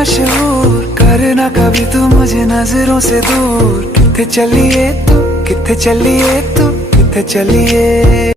मशहूर, करना कभी तू मुझे नजरों से दूर। किथे चलिए तू, किथे चलिए तू, किथे चलिए।